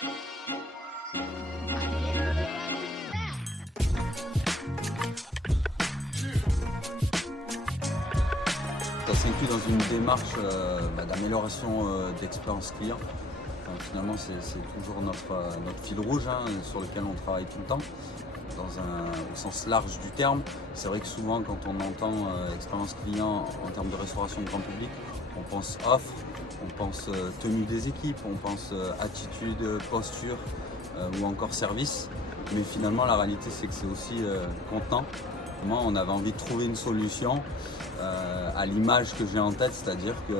Ça s'inclut dans une démarche d'amélioration d'expérience client. Enfin, finalement, c'est toujours notre fil rouge, hein, sur lequel on travaille tout le temps, au sens large du terme. C'est vrai que souvent, quand on entend expérience client en termes de restauration grand public, on pense offre, on pense tenue des équipes, on pense attitude, posture ou encore service. Mais finalement, la réalité, c'est que c'est aussi contenant. Moi, on avait envie de trouver une solution à l'image que j'ai en tête, c'est-à-dire que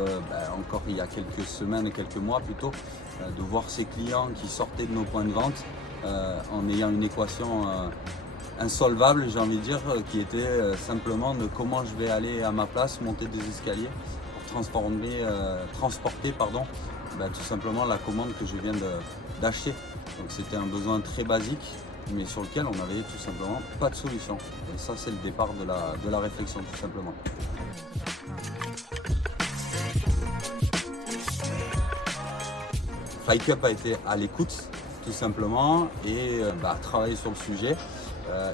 encore il y a quelques semaines et quelques mois plutôt, de voir ces clients qui sortaient de nos points de vente en ayant une équation insolvable, j'ai envie de dire, qui était simplement de comment je vais aller à ma place, monter des escaliers pour transporter tout simplement la commande que je viens d'acheter. Donc c'était un besoin très basique, mais sur lequel on n'avait tout simplement pas de solution. Et ça, c'est le départ de la réflexion, tout simplement. Fike Up a été à l'écoute, tout simplement, et travailler sur le sujet,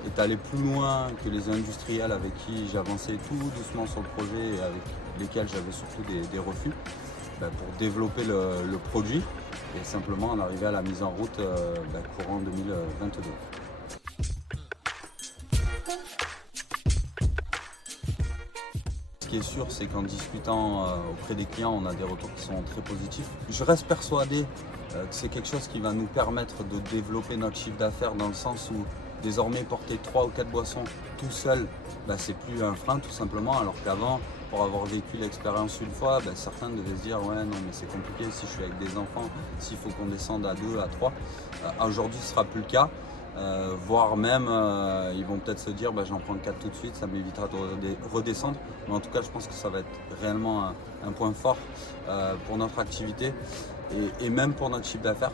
est allé plus loin que les industriels avec qui j'avançais tout doucement sur le projet et avec lesquels j'avais surtout des refus, pour développer le produit et simplement en arriver à la mise en route courant 2022. Ce qui est sûr, c'est qu'en discutant auprès des clients, on a des retours qui sont très positifs. Je reste persuadé que c'est quelque chose qui va nous permettre de développer notre chiffre d'affaires dans le sens où désormais porter 3 ou 4 boissons tout seul, c'est plus un frein tout simplement, alors qu'avant, pour avoir vécu l'expérience une fois, certains devaient se dire ouais non mais c'est compliqué si je suis avec des enfants, s'il faut qu'on descende à 2, à 3. Aujourd'hui ce ne sera plus le cas. Voire même ils vont peut-être se dire j'en prends 4 tout de suite, ça m'évitera de redescendre. Mais en tout cas je pense que ça va être réellement un point fort pour notre activité et même pour notre chiffre d'affaires.